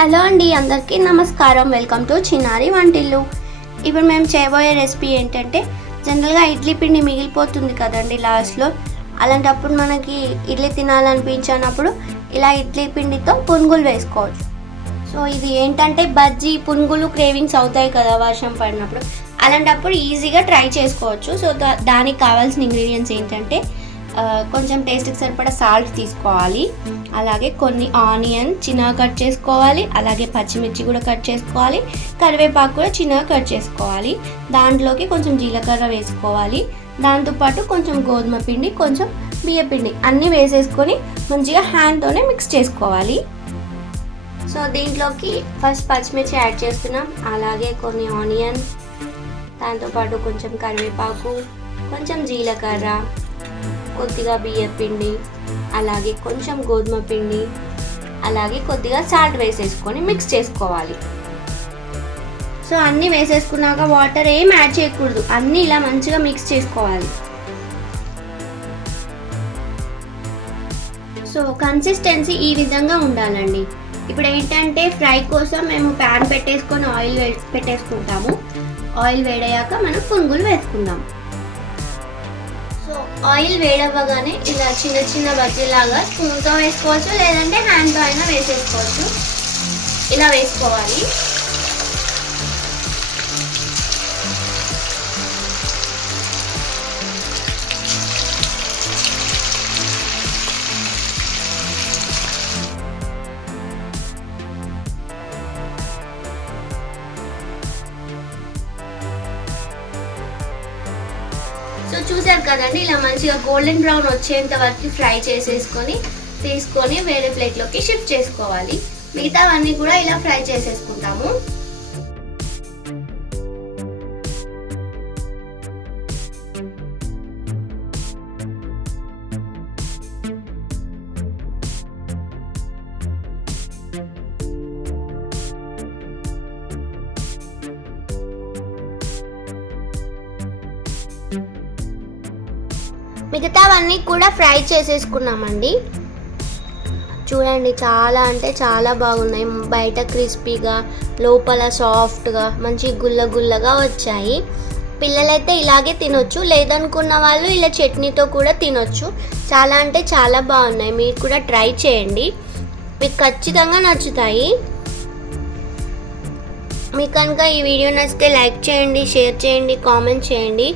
Hello అండి, అందరికీ నమస్కారం. వెల్కమ్ టు చిన్నారి వంటిల్లు. ఇప్పుడు మేము చేయబోయే రెసిపీ ఏంటంటే, జనరల్గా ఇడ్లీ పిండి మిగిలిపోతుంది కదండి లాస్ట్లో. అలాంటప్పుడు మనకి ఇడ్లీ తినాలనిపించినప్పుడు ఇలా ఇడ్లీ పిండితో పునుగులు వేసుకోవచ్చు. సో ఇది ఏంటంటే బజ్జీ పునుగులు క్రేవింగ్స్ అవుతాయి కదా వర్షం పడినప్పుడు. అలాంటప్పుడు ఈజీగా ట్రై చేసుకోవచ్చు. సో దానికి కావాల్సిన ఇంగ్రీడియంట్స్ ఏంటంటే, కొంచెం టేస్ట్కి సరిపడా సాల్ట్ తీసుకోవాలి, అలాగే కొన్ని ఆనియన్ చిన్నగా కట్ చేసుకోవాలి, అలాగే పచ్చిమిర్చి కూడా కట్ చేసుకోవాలి, కరివేపాకు కూడా చిన్నగా కట్ చేసుకోవాలి. దాంట్లోకి కొంచెం జీలకర్ర వేసుకోవాలి, దాంతోపాటు కొంచెం గోధుమ పిండి, కొంచెం బియ్య పిండి అన్నీ వేసేసుకొని మంచిగా హ్యాండ్తోనే మిక్స్ చేసుకోవాలి. సో దీంట్లోకి ఫస్ట్ పచ్చిమిర్చి యాడ్ చేస్తున్నాం, అలాగే కొన్ని ఆనియన్, దాంతోపాటు కొంచెం కరివేపాకు, కొంచెం జీలకర్ర, కొద్దిగా బియ్య పిండి, అలాగే కొంచెం గోధుమ పిండి, అలాగే కొద్దిగా సాల్ట్ వేసేసుకొని మిక్స్ చేసుకోవాలి. సో అన్నీ వేసేసుకున్నాక వాటర్ ఏం యాడ్ చేయకూడదు, అన్నీ ఇలా మంచిగా మిక్స్ చేసుకోవాలి. సో కన్సిస్టెన్సీ ఈ విధంగా ఉండాలండి. ఇప్పుడు ఏంటంటే ఫ్రై కోసం మేము ప్యాన్ పెట్టేసుకొని ఆయిల్ పెట్టేసుకుంటాము. ఆయిల్ వేడయ్యాక మనం పునుగులు వేసుకుందాం. సో ఆయిల్ వేడవ్వగానే ఇలా చిన్న చిన్న బజ్జీలాగా స్పూన్తో వేసుకోవచ్చు, లేదంటే హ్యాండ్తో అయినా వేసేసుకోవచ్చు. ఇలా వేసుకోవాలి. సో చూసారు కదండి, ఇలా మంచిగా గోల్డెన్ బ్రౌన్ వచ్చేంత వరకు ఫ్రై చేసేసుకొని తీసుకొని వేరే ప్లేట్లోకి షిఫ్ట్ చేసుకోవాలి. మిగతావన్నీ కూడా ఇలా ఫ్రై చేసేసుకుంటాము. మిగతావన్నీ కూడా ఫ్రై చేసేసుకున్నామండి. చూడండి, చాలా అంటే చాలా బాగున్నాయి. బయట క్రిస్పీగా, లోపల సాఫ్ట్గా, మంచి గుల్ల గుల్లగా వచ్చాయి. పిల్లలైతే ఇలాగే తినొచ్చు, లేదనుకున్న వాళ్ళు ఇలా చట్నీతో కూడా తినొచ్చు. చాలా అంటే చాలా బాగున్నాయి. మీరు కూడా ట్రై చేయండి, మీకు ఖచ్చితంగా నచ్చుతాయి. మీకు కనుక ఈ వీడియో నచ్చితే లైక్ చేయండి, షేర్ చేయండి, కామెంట్ చేయండి.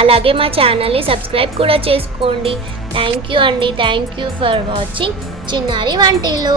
అలాగే మా ఛానల్ని సబ్స్క్రైబ్ కూడా చేసుకోండి. థ్యాంక్ యూ అండి. థ్యాంక్ యూ ఫర్ వాచింగ్ చిన్నారి వంటిల్లు.